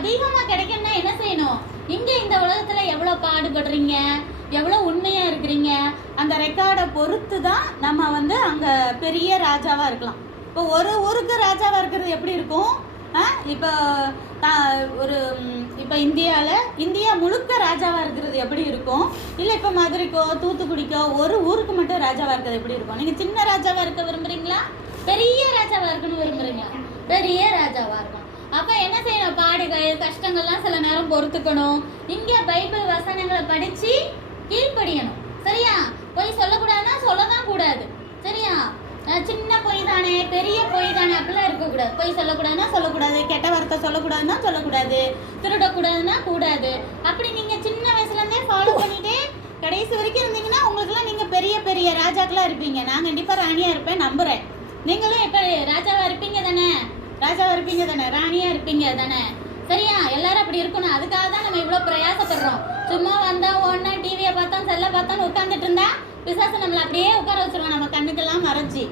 அதிகமா கிடைக்கணும்னா என்ன செய்யணும்? இங்க இந்த உலகத்துல எவ்வளவு பாடுபடுறீங்க, எவ்வளவு உண்மையா இருக்கிறீங்க, அந்த ரெக்கார்டை பொறுத்து தான் நம்ம வந்து அங்க பெரிய ராஜாவா இருக்கலாம். இப்போ ஒரு ஊருக்கு ராஜாவா இருக்கிறது எப்படி இருக்கும்? இப்போ ஒரு இப்போ இந்தியா முழுக்க ராஜாவா இருக்கிறது எப்படி இருக்கும்? இல்லை இப்போ மதுரைக்கோ தூத்துக்குடிக்கோ ஒரு ஊருக்கு மட்டும் ராஜாவா இருக்கிறது எப்படி இருக்கும்? நீங்க சின்ன ராஜாவா இருக்க விரும்புறீங்களா, பெரிய ராஜாவா இருக்கணும் விரும்புறீங்களா? பெரிய ராஜாவா இருக்கும். அப்ப என்ன செய்யணும்? பாடுகள் கஷ்டங்கள்லாம் சில நேரம் பொறுத்துக்கணும். இங்க பைபிள் வசனங்களை படிச்சு கீழ்ப்படியணும். சரியா? பொய் சொல்லக்கூடாதுன்னா சொல்லதான் கூடாது. சரியா? சின்ன பொய் தானே, பெரிய பொய் தானே, அப்படிலாம் இருக்கக்கூடாது. பொய் சொல்லக்கூடாதுன்னா சொல்லக்கூடாது, கெட்ட வார்த்தை சொல்லக்கூடாதுன்னா சொல்லக்கூடாது, திருடக்கூடாதுன்னா கூடாது. அப்படி நீங்க சின்ன வயசுல இருந்தே ஃபாலோ பண்ணிட்டே கடைசி வரைக்கும் இருந்தீங்கன்னா உங்களுக்குலாம் நீங்க பெரிய பெரிய ராஜாக்களா இருப்பீங்க. நான் கண்டிப்பா ராணியா இருப்பேன் நம்புறேன். நீங்களும் எப்ப ராஜாவா இருப்பீங்க தானே? ராஜாவா இருப்பீங்க தானே? ராணியா இருப்பீங்க தானே? சரியா? எல்லாரும் அப்படி இருக்கணும். அதுக்காக தான் நம்ம இவ்வளவு பிரயாசப்படுறோம். சும்மா வந்தா ஒன்னா டிவியை பார்த்தா செல்ல பார்த்தா உட்காந்துட்டு இருந்தா பிசாசு நம்மளை அப்படியே உட்கார வச்சிருவோம், நம்ம கண்ணுக்கெல்லாம் மறைச்சி.